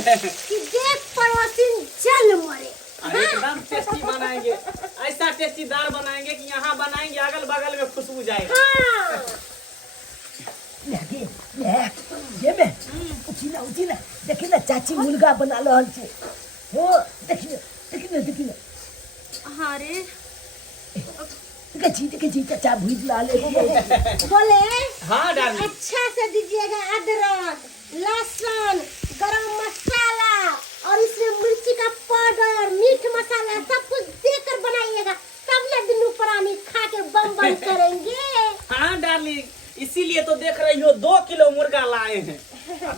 कि देख पड़ोसिन जल मरे। अरे एकदम टेस्टी बनाएंगे, ऐसा टेस्टी दाल बनाएंगे कि यहाँ बनाएंगे अगल बगल में खुशबू जाएगा। हाँ। उठी ना देखी ना चाची मुर्गा बना रहल छे। हो देखी ना हाँ रे देखी चाचा भूज लाले बोले हाँ डार्लिंग, अच्छा से दीजिएगा अदरक, लहसुन, गरम मसाला और इसमें मिर्ची का पाउडर, मीठ मसाला सब कुछ देकर बनाइएगा, तब ना दिनू प्राणी खा के बम बम करेंगे। हाँ डार्लिंग, इसीलिए तो देख रही हो 2 किलो मुर्गा लाए हैं।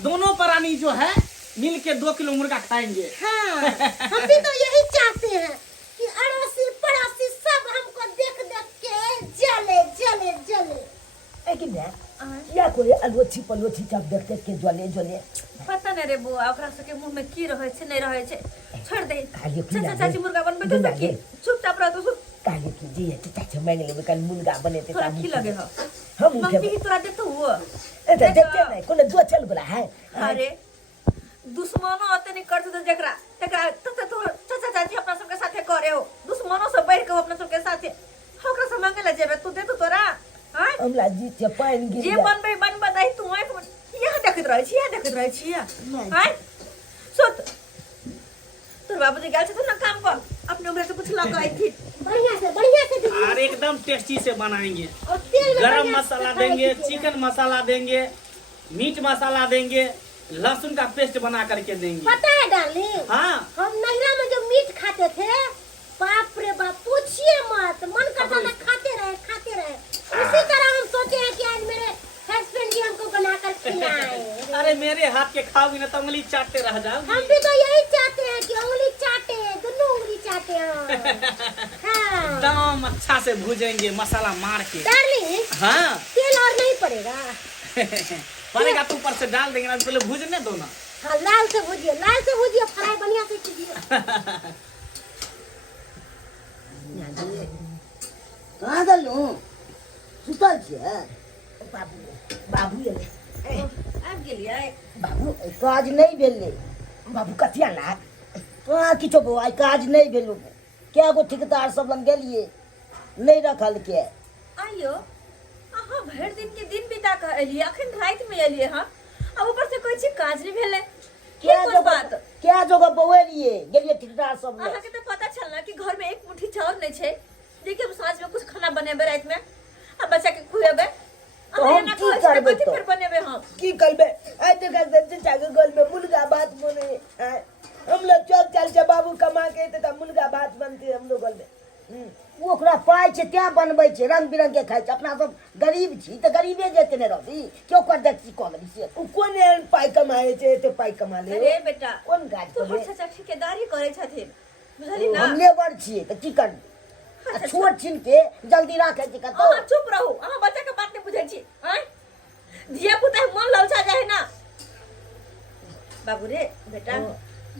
दोनों प्राणी जो है मिल के 2 किलो मुर्गा खाएंगे। हाँ, हम भी तो यही चाहते हैं कि अड़ोसी पड़ोसी सब हमको देख देख के जले जले जले। या कोई अलोची पलोची सब देखते के जले पता नहीं रे बुआ, ओकरा सबके मुंह में की रहे छे नहीं रहे छे, छोड़ दे। काली की चाचा चाची मुर्गा बनबे तो की चुपचाप रह तू। काली की जी चाचा मांग लेबे कल मुर्गा बने ते तोरा की लगे हो? हम मम्मी ही तोरा देतो हुआ। देखते नहीं कोनो दो चल बोला है। अरे दुश्मनो आते नहीं करते तो जकरा तकरा तत तो चाचा चाची अपना सबके साथे करे हो, दुश्मनो सब बैठ के अपना सबके साथे ओकरा से मांगे ला जेबे तू दे तो तोरा। हां हमला जी से पानी गिर जे बनबे दही तू आइ यहाँ देखत रहे छी हां सोत तोर बाबूजी गेल छथुन ना काम पर, अपने उम्र से कुछ लग आई थी। बढ़िया से दीजिए और एकदम टेस्टी से बनाएंगे। और तेल में गरम बढ़िया से मसाला फ्राई देंगे, कीजिएगा। चिकन मसाला देंगे, मीट मसाला देंगे, लहसुन का पेस्ट बना करके देंगे। पता है डार्लिंग, हाँ हम नैरा में जो मीट खाते थे, बाप रे बाप पूछिए मत, मन करता था खाते रहे। इसी तरह हम सोचे हैं कि आज मेरे हस्बैंड जी हमको बनाकर खिलाएं। अरे मेरे हाथ के खाओगी ना तो उंगली चाटते रह जाओगी। हम भी तो यही चाहते हैं कि उंगली चाटे, दोनों उंगली चाटे हम। हाँ। एकदम अच्छा से भूजेंगे मसाला मार के। डार्लिंग, हाँ तेल और नहीं पड़ेगा? पड़ेगा तो ऊपर से डाल देंगे ना, पहले भूजने दो ना। हाँ, लाल से भूजिए, फ्राई बढ़िया से कीजिए। कहाँ गलू सुतल छे बाबू एले आब गेलियै बाबू काज नहीं भेले बाबू कथिया लाग कहाँ किछो बौआ काज नहीं भेलो क्या गो ठेकेदार सब लग गेलिए नहीं रखल के आइयो अहाँ भरि दिन के दिन बिता के एलियै, अखन रात में एलियै हां, अब ऊपर से कोई चीज काज नहीं भेले। क्या जगह बौएलिए गेलिए ठेकेदार सब अहाँ के तो पता छल ना कि घर में एक मुट्ठी चाउर नहीं छे, देखिए हम साँझ में कुछ खाना बनेबे, रात में अब बच्चा के खुएबे, तो हम की करबे तो फिर बनेबे हम की करबे आई देखा चाचा के गोल में मुर्गा भात बने हम लोग चल चल बाबू कमा के त मुर्गा भात बनते हम लोग गोल में ओकरा पाई छे त्या बनबै छे रंग बिरंग के खाइ छे अपना सब गरीब छी त गरीबे जेते ने रहती क्यों कर देखी कॉल से उ कोन एहन पाई कमाए छे ते पाई कमा ले अरे बेटा कोन गाज तू करे चाचा ठेकेदारी करे छथिन, बुझली ना? हम लेबर छिए त की कर छोट छिन के जल्दी राखे छी कतो अहाँ चुप रहू, अहाँ बच्चा के बात नहीं बुझै छी। हैं धिया पुता मन ललचा जाए ना। बाबू रे बेटा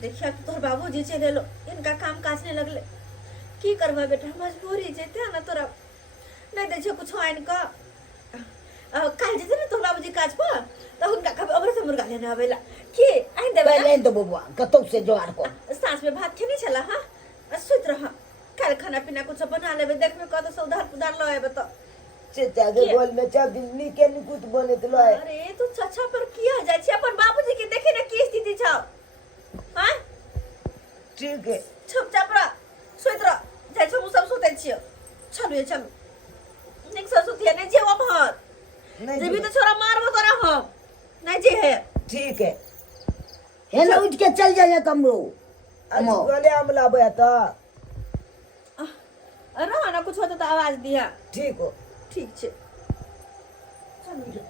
देखिया तो तोहर बाबूजी चले लो, इनका काम काज नहीं लगले, की करबा बेटा, मजबूरी जेते ना तोरा नहीं दे छै कुछ आइन का काल जेते ना तोहर बाबूजी काज पर त हुनका कबे अबरे से मुर्गा लेने आवेला की आइन देबे पहले तो बबुआ कतो से जोर को सास में भात खेनी छला। हां सुत रह, कल खाना पीना कुछ बना लेबे, देखबे कत से उधार पुधार ल आबे त चाचा के गोल में सब दिन निके निकुत बने त लय अरे तू चाचा पर किया जाय छै, अपन बाबूजी के देखे ना की स्थिति छ। हां ठीक है चुपचाप रह, सुत रह, जाय छ सब सुतै छियै, चलू ये चलू निक से सुतिया नहीं जेवा भर नहीं जेबी तो छोरा मारबो तोरा हम नहीं जे है। ठीक है ना उठ के चल जाए कमरो आज गले आमला बया त रह ना कुछ होता तो आवाज दिया। ठीक हो ठीक छे चलू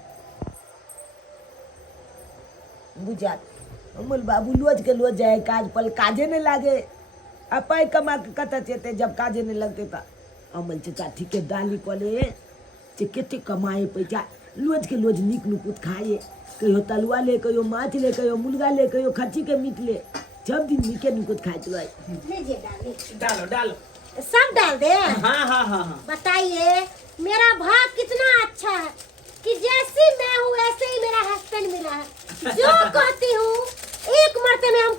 बुझा अमल बाबू लोज के लोज जाए काज पल काजे नहीं लागे अपाई कमा के कत चेते जब काजे नहीं लगते त अमल चाचा ठीक है डाली कले जे केते कमाए पैसा लोज के लोज निक नुकुत खाए, कहियो तलुआ ले, कहियो माछ ले, कहियो मुर्गा ले, कहियो खच्ची के मीट ले, सब दिन निके नुकुत खाए तो लीजिए डार्लिंग, डालो डालो सब डाल दे। हाँ बताइए मेरा भाग कितना अच्छा है कि जैसी मैं हूँ ऐसे ही मेरा हस्बैंड मिला है। जो कहती हूँ एक मरते में हम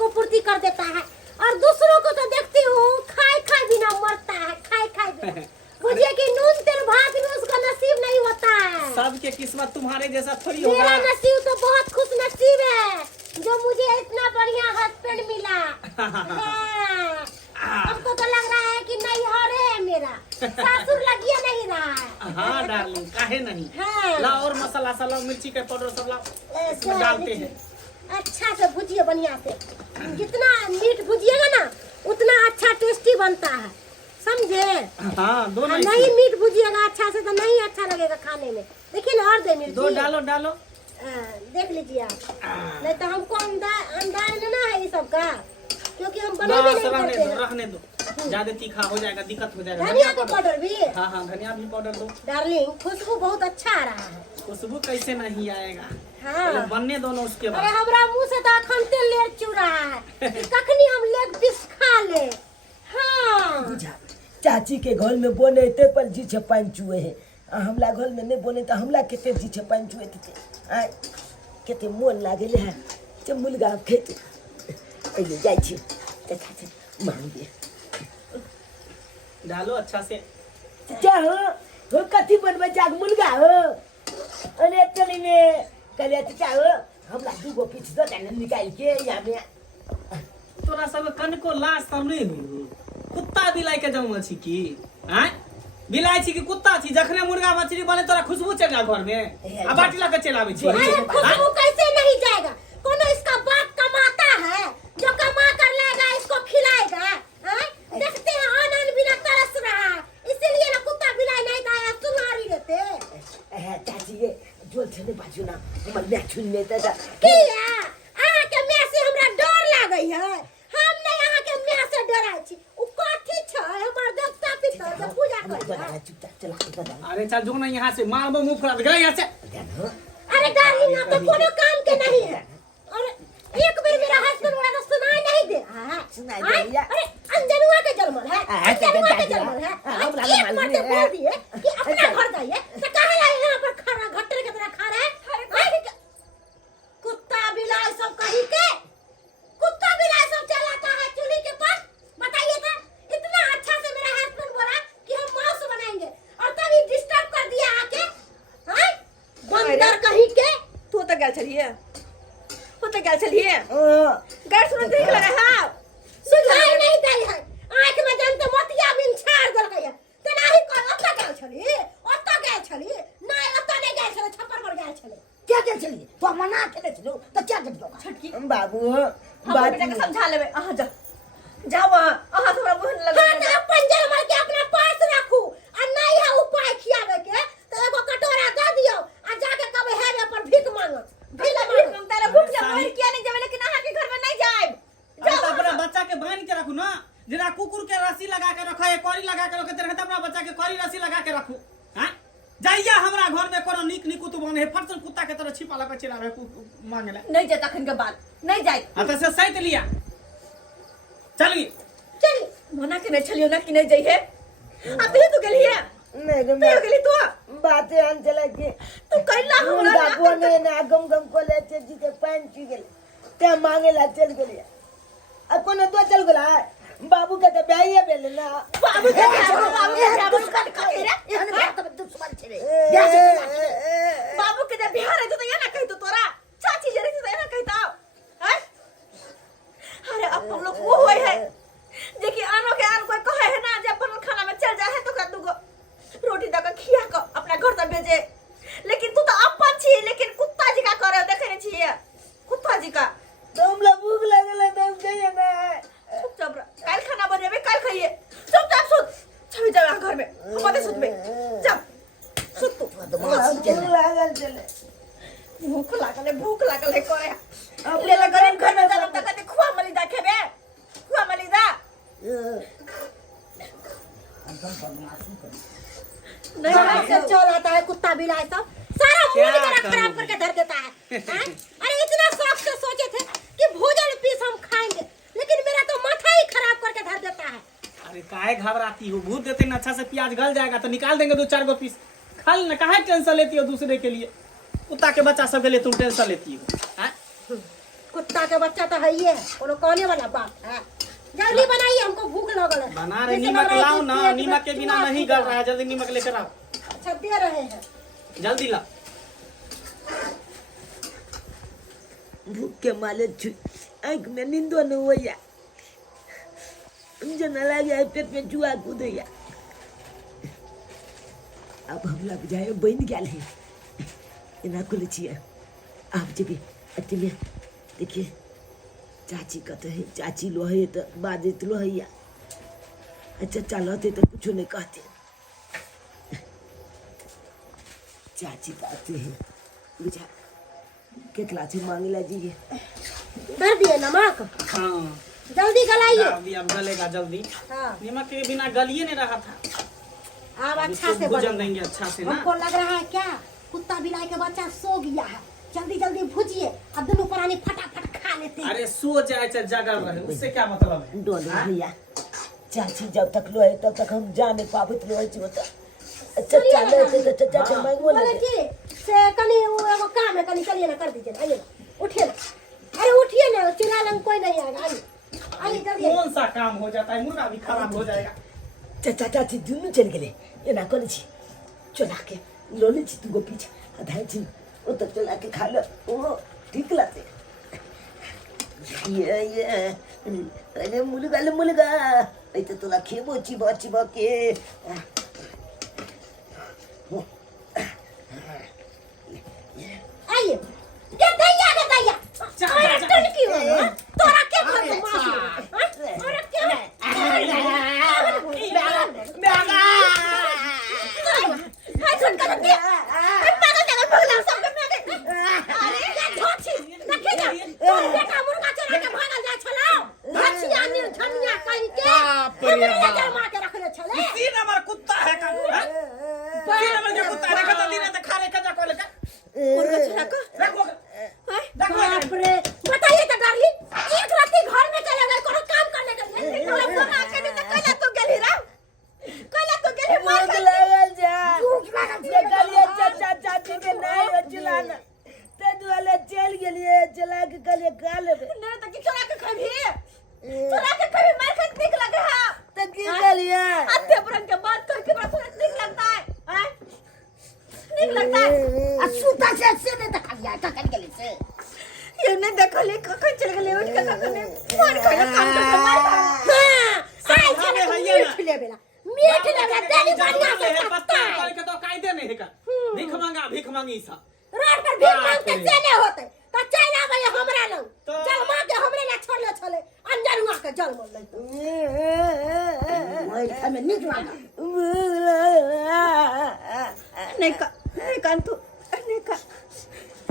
बनता है और दूसरों को तो देखती हूँ खाए खाए बिना मरता है, खाए खाए बिना। मुझे कि नून तेल भात में उसका नसीब नहीं होता है। सबके किस्मत तुम्हारे जैसा थोड़ी मेरा होगा। नसीब तो बहुत खुश नसीब है जो मुझे इतना बढ़िया हस्बैंड मिला। हाँ। हमको तो लग रहा है कि नहीं हो रहे है मेरा सासुर लगिया नहीं रहा है। हाँ डार्लिंग, काहे नहीं। हाँ। ला और मसाला सला मिर्ची के पाउडर सब ला इसमें डालते हैं। अच्छा से भुजिए बढ़िया से, जितना मीट भुजिएगा ना उतना अच्छा टेस्टी बनता है, समझे? हाँ दोनों नहीं मीट भुजिएगा अच्छा से तो नहीं अच्छा लगेगा खाने में। देखिए ना और दे मिर्ची दो डालो डालो। देख लीजिए आप, नहीं तो हमको अंदाज लेना है ये सब का, क्योंकि हम बना भी बस नहीं रहने करते दो, हैं। रहने दो, ज्यादा तीखा हो जाएगा, दिक्कत हो जाएगा। धनिया का पाउडर भी, हाँ हाँ धनिया भी पाउडर दो। डार्लिंग खुशबू बहुत अच्छा आ रहा है। खुशबू कैसे नहीं आएगा, हाँ। पहले बनने दो ना उसके अरे बाद। हमरा मुंह से तो अखनते ले चुरा है कि कखनी हम लेग पीस खा ले। हाँ बुझा चाची के घर में बोने थे पर जी छे पानी चुए है, हमला घर में नहीं बोने तो हमला केते जी छे पानी चुए थे। आ केते मन लागले है जब मुलगा खेते ए जाई छी त खाते मांगे डालो अच्छा से। क्या हो कथी बनबे जाग मुलगा हो। अरे चली में करे त क्या हो हमला दूगो पीछ दो तने निकाल के यहाँ में। तोरा सब कनको लाश सब नहीं हुई, कुत्ता बिलाई के जन्म छी की? हैं बिलाई छी कि कुत्ता छी? जखने मुर्गा मछली बने तोरा खुशबू चल जा घर में, आ बाटी ला के चल आवे छी। अरे खुशबू कैसे नहीं जाएगा? कोनो इसका बाप कमाता है जो कमा कर लाएगा इसको खिलाएगा। हैं? देखते हैं आनंद बिना तरस रहा है, इसीलिए ना कुत्ता बिलाई नहीं खाया सुनारी रहते। चाची ये जोल छने बाजू ना हमर मैं छुन लेता था किया अहाँ के मैं से हमरा डर लागई है। हम नहीं अहाँ के मैं से डराई छी। उ काठी छ हमर देवता पितर के पूजा करता। चुपचाप चला के बता। अरे चल जो ना यहाँ से, मार मुंह फुला दे यहाँ से। अरे डार्लिंग ना तो कोनो काम के नहीं है। और एक बार मेरा हस्बैंड वाला तो सुनाई नहीं दे रहा है। सुनाई हैं? दे रहा। अरे अंजनुआ के जन्मल है, अंजनुआ के जन्मल है। हम हैं? एक मर्द बोल दिए कि अपना घर जाइए तो कहे ला यहाँ पर खड़ा घट्टे की तरह खा रहे हैं। कुत्ता बिलाई सब कहीं के कुत्ता बिलाई सब चलाता है चूल्ही के पास। बताइए था इतना अच्छा से मेरा हस्बैंड बोला कि हम मांस बनाएंगे और तभी डिस्टर्ब कर दिया आके। हैं? बंदर कहीं के तू तो गल चलिए, तू तो गल चलिए गाड़ सुन देख लगा हां सुनाई नहीं दे है। आंख में जानते मोतिया बिन छाड़ दल गया तेनाही को ओत्ता गए छली नहीं ओत्ता नहीं गए छले छप्पर पर गए छले। क्या क्या चलिए तो मना के चलो तो क्या कर दो छटकी बाबू हम बात बेटा के समझा लेबे। अहां जा जाओ अहां थोड़ा मुंह लगा हाँ तो अपन जन्म के अपना पास रखू और नहीं है उपाय खियावे के तो एगो कटोरा दे दियो और जाके कबे हेवे पर भीख मांगो। भीख मांगो तेरा भूख जब मर किया नहीं जब लेकिन अहां के घर में नहीं जाए। अरे तो अपना बच्चा के बांध के रखू ना, जरा कुकुर के रस्सी लगा के रखो है, कौड़ी लगा के रखो, तेरे अपना बच्चा के कौड़ी रस्सी लगा के रखू। हैं जाइया हमरा घर में कोनो निक निक कुतु बने है, फटसन कुत्ता के तरह छिपा लगा चिरा रहे मांगेला। नहीं जाता खन के बाद नहीं जाए। हां से सहित लिया चली चल मना के नहीं चलियो ना कि नहीं जाइए। अब तू गेली है नहीं तू गेली तू बातें आन चला के तू कैला हमरा बाबू ने ना गम गम को ले जी के पानी पी गेल ते मांगेला चल गेली अब कोनो तो चल गेला बाबू के तो ब्याह बेल ना बाबू के दुश्मन कहे रे दुश्मन छे बाबू के जब बिहार है तो ये ना कही तो तोरा चाची जरे तो ये ना कहता है। अरे अब तुम लोग वो हुए है देखिए आनो के आन कोई कहे है ना जब बनल खाना में चल जाए तो कर दूगो रोटी दका खिया को अपना घर तक भेजे। लेकिन तू तो अपन छी लेकिन कुत्ता जी का करे देखे नहीं छी कुत्ता जी का तुम लोग भूख लगले तुम जाइए ना चुपचाप कल खाना बनेबे कल खाइए चुपचाप सुत छवि जा घर में हम आते सुत में जा सुत तू भूख लागल चले भूख लागल है करे ले ले गरीब घर में जन्म तक ते खुआ मली दा खेबे खुआ मली दा नहीं से चोर आता है कुत्ता बिलाई सब सारा मूड मेरा खराब करके धर देता है। हैं? अरे इतना शौक से सोचे थे कि भोजन पीस हम खाएंगे लेकिन मेरा तो माथा ही खराब करके धर देता है। अरे काहे घबराती हो, भूत देते ना अच्छा से प्याज गल जाएगा तो निकाल देंगे 2-4 गो पीस खा लेना। काहे टेंशन लेती हो दूसरे के लिए, कुत्ता के बच्चा सब के लिए तुम टेंशन लेती हो। हैं कुत्ता के बच्चा तो है ही है, कोनो कहने वाला बात है। जल्दी बनाइए, हमको भूख लगल है। बना रहे, जैसे नीमक लग रहा है लाओ कि ना, पेट में नीमक के बिना चूहा नहीं फूटा। गल रहा है, जल्दी नीमक लेकर आओ, अच्छा दे रहे हैं। जल्दी ला। भूख के माले आँख में नींदो न होया, जना लगे पेट में चूहा कूदया। अब हम लग जाए बन गया है एना कुल छिए। आप जब अति में देखिए चाची कहते हैं, चाची लोहे तो बाजित लोहिया, अच्छा चलते तो कुछ नहीं कहते। चाची तो आते हैं बुझा कितना से मांग ला जी कर दिए नमक, हाँ जल्दी गलाइए। अभी अब गलेगा जल्दी, हाँ नीमक के बिना गलिए नहीं रहा था। अब अब अच्छा इसको से भूजन बनेगा। देंगे अच्छा से ना। हमको लग रहा है क्या कुत्ता बिलाई के बच्चा सो गया है, जल्दी जल्दी भुजिए, अब दोनों प्राणी फटाफट खा लेते हैं। अरे सो जाए चाहे जगल रहे, उससे क्या मतलब है? डोले भैया चाची जब तक लोहे तब तक हम जाने पावित लोहे जी बता। अच्छा चले थे तो चाचा मैं बोले बोले जी से कनी वो एगो काम है, कनी चलिए ना कर दीजिए ना, आइए ना उठिए ना, अरे उठिए ना, चूल्हा लंग कोई नहीं आएगा, आइए आइए जल्दी। कौन सा काम हो जाता है, मुर्गा भी खराब हो जाएगा। चाचा चाची दोनों चल गए ये ना कर छी चला के लोले छी तुगो पीछे आधा छी वो तो चला के खा लो ओ ठीक लगते ये अरे मुलगा ऐसे तोला खेबो चिबा के आइए के दैया अरे टनकी हो ना, तोरा के घर में मार तोरा क्या हाय सुन कर के पागल जगह भगला सब करने दे। अरे क्या झोची देखे जा, तोर बेटा मुर्गा चोरा के भागल जाय छलाओ, हछिया निर्धनिया कहि के हमरे जमा के रखले छले। 3 नंबर कुत्ता है का, 3 नंबर के कुत्ता है का, दिन तक खा ले का को लेकर मुर्गा चला को रखो। बाप रे, बताइए तो डार्लिंग, एक रात घर में चले गए कोनो काम करने के लिए, तोला फोन आके दे तो कहला तो गेली रा, कहला तो गेली मार भूख लगल जा भूख लागल ये गलिए चाचा चाची के नहीं हो चलाना ते दुआले चल गेलिए चला के गलिए खा लेबे नहीं तो कि चोरा के खबी, चोरा के खबी मार के निक लगा है। तो की गलिए अत्ते पुरन के बात करके बड़ा सुन निक लगता है, हैं? निक लगता है। आ सूता से नहीं देखा लिया का कर गेली से। ये नहीं देखले कखन चल गेले उठ के कखन फोन कर काम कर मार। हां आई हाँ, छले भैया ना। मीठ लेबेला, मीठ लेबेला तेरी बढ़िया से बच्चा पत्ता है। करके तो कायदे नहीं है का, भीख मांगी सा। रोड पर भीख मांग के बाप रे। चले होते तो चल आवे हमरा लंग, तो- चल मां के हमरे ला छोड़ले छले, अंदर हुआ के जल मोल ले ओए हमें निक लागा। नहीं का तू नहीं का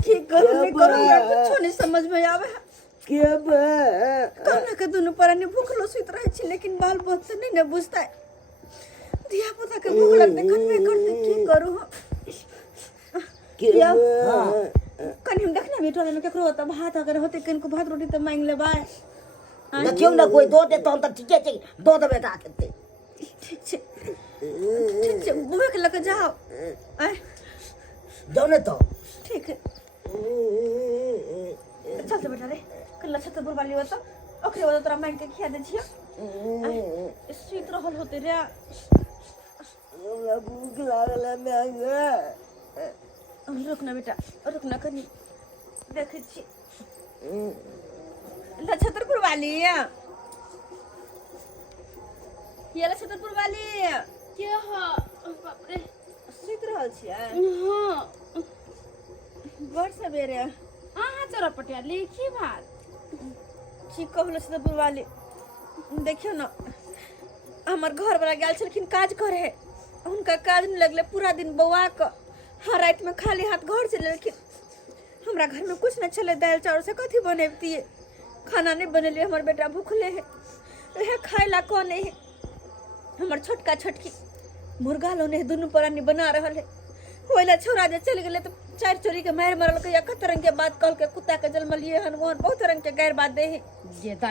की करूं नहीं करूं यार, कुछ नहीं समझ में आवे है। के बा कहना के दोनों परानी भूखलो सुत रहे छी, लेकिन बाल बहुत से नहीं ने बुझता है। दिया पुता के भूख लगते खनबे करते की करूं हम। के या बा कनी हम देखना मीठो में केकरो होता भात अगर होते किनको भात रोटी तो मांग ले बाय। न क्यों ना कोई दो दे तो अंतर ठीक है दो दे बेटा के ठीक छे बुआ के लेके जाओ। आय जाओ ने तो ठीक है चल से बेटा रे कल छतरपुर वाली होता ओकरे वाला तोरा मांग के खिया दे छियो। स्वीट रहल होते रे, हमरा भूख लागल है महंगा रुकना बेटा रुकना कनी देखे छी ला छतरपुर वाली ये ला छतरपुर वाली के ह बाप रे स्वीट रहल छियै। हां बड़ सवेरे अहाँ चरपटिया लिखी बात ठीक कहलो छतरपुर वाली। देखियो ना हमर घर वाला गेल छलखिन काज करे, उनका काज नहीं लगले, पूरा दिन बौआ क हर रात में खाली हाथ घर से लेलखिन। हमरा घर में कुछ न चले, दाल चावल से कथी बनेबतिए, खाना नहीं बनेलिए, हमर बेटा भूखले है, वह खाए ला कौन है। हमर छोटका छोटकी मुर्गा लोने दोनों परानी बना रहल है, ओइला छोरा जे चल गेले तो चार चोरी के मार मरल के, या कत रंग के बात कहल के, कुत्ता के जन्मलिए हन वहन बहुत रंग के गैर बात दे है।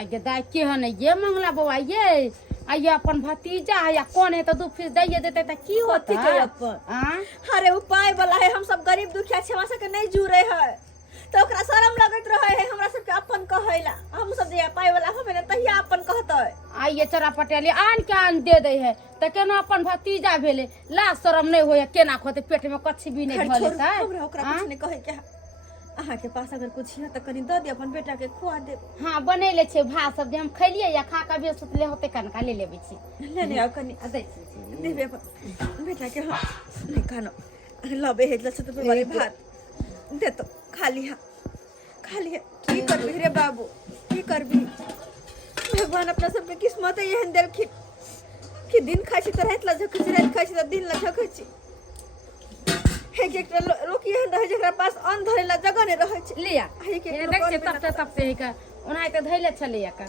गेदा के हन ये मंगला बउआ ये आ ये अपन भतीजा है या कौन है तो 2 फीस दैए देते त की होती कथी के अपन? हां अरे उपाय वाला है, हम सब गरीब दुखिया छेवा सके नहीं जुड़े है, तो ओकरा शरम लगत रहे है हमरा सबके अपन कहैला। हम सब जे पाए वाला हमे न तहिया अपन कहतै। आइए चरा पटेली आन के आन दे दे है त केना अपन भतीजा भेले ला शरम नहीं होय केना खोते पेट में कच्ची भी नहीं भले त हमरा ओकरा कुछ नहीं कहे के। अहाँ के पास अगर कुछ है त कनी द दे अपन बेटा के खुआ दे। हां बनेले छे भात सब जे हम खैलिए या खा के बे सुतले होते कनका ले लेबे छी। ले आ कनी आ दे देबे बेटा के। हां नहीं खानो लबे है लसत पे वाले भात दे तो खा लिया की करबी रे बाबू की करबी। भगवान अपना सबके किस्मत है एहन देलखिन कि दिन खाइ छी त रात ला झखछि रात खाइ छी त दिन ला झखछि। एक लोग एहन रहे जेकरा पास अन्न धरे ला जगह नहीं रहे छै। लिया ये देख से तब से है का ओनाइ त धैले छले या का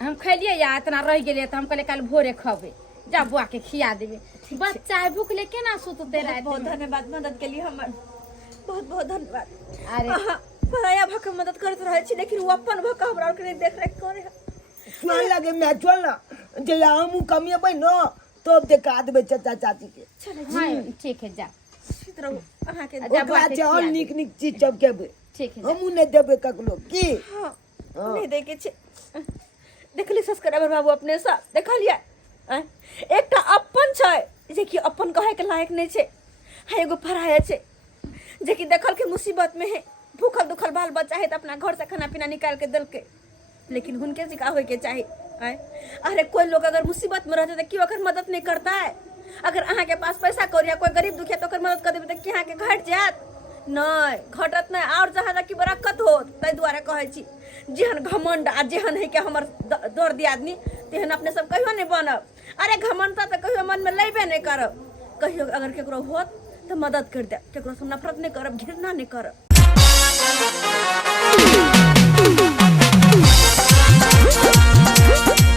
हम खैलिए या इतना रह गेले त हम कहले कल भोरे खबे जा बुआ के खिया देबे। बच्चा है भूखले केना सुतते रात बहुत धन्यवाद मदद के लिए हमर बहुत धन्यवाद। अरे पराया भक मदद करत रहे छी लेकिन वो अपन भक हमरा और के देख रेख करे। चल लगे मैं चल ना जे हम कमिए बई न तो देखा देबे चाचा चाची के। चले हां ठीक है जा सुत रहो अहाँ के। ओकरा चाल निक चीज सब केबे ठीक है हमू ने देबे ककलो की। हां नहीं दे के छे देखली सब्सक्राइबर बाबू अपने सा देखलिए एकटा अपन छै जे कि अपन कहे के लायक नहीं छै। हां एगो पराया छै जे कि देखल के मुसीबत में है भूखल दुखल बाल बच्चा है तो अपना घर से खाना पीना निकाल के दल के लेकिन हुनके जिका होय के चाहिए। अरे कोई लोग अगर मुसीबत में रहते तो क्यों अगर मदद नहीं करता है। अगर अहाँ के पास पैसा कौड़िया कोई गरीब दुखिया तो मदद कर देबे तो अहाँ के घट जात नहीं घटत नहीं और जहाँ तक बरकत हो। ताहि दुआरे कहे छी जेहन घमंड आ जेहन है के हमर दौड़ दी आदमी तेहन अपने सब कहियो नहीं बनब। अरे घमंड तो कहियो मन में लेबे नहीं करब। कहियो अगर केकरो होत तो मदद कर दे केकरो से नफरत नहीं करब घृणा नहीं करब।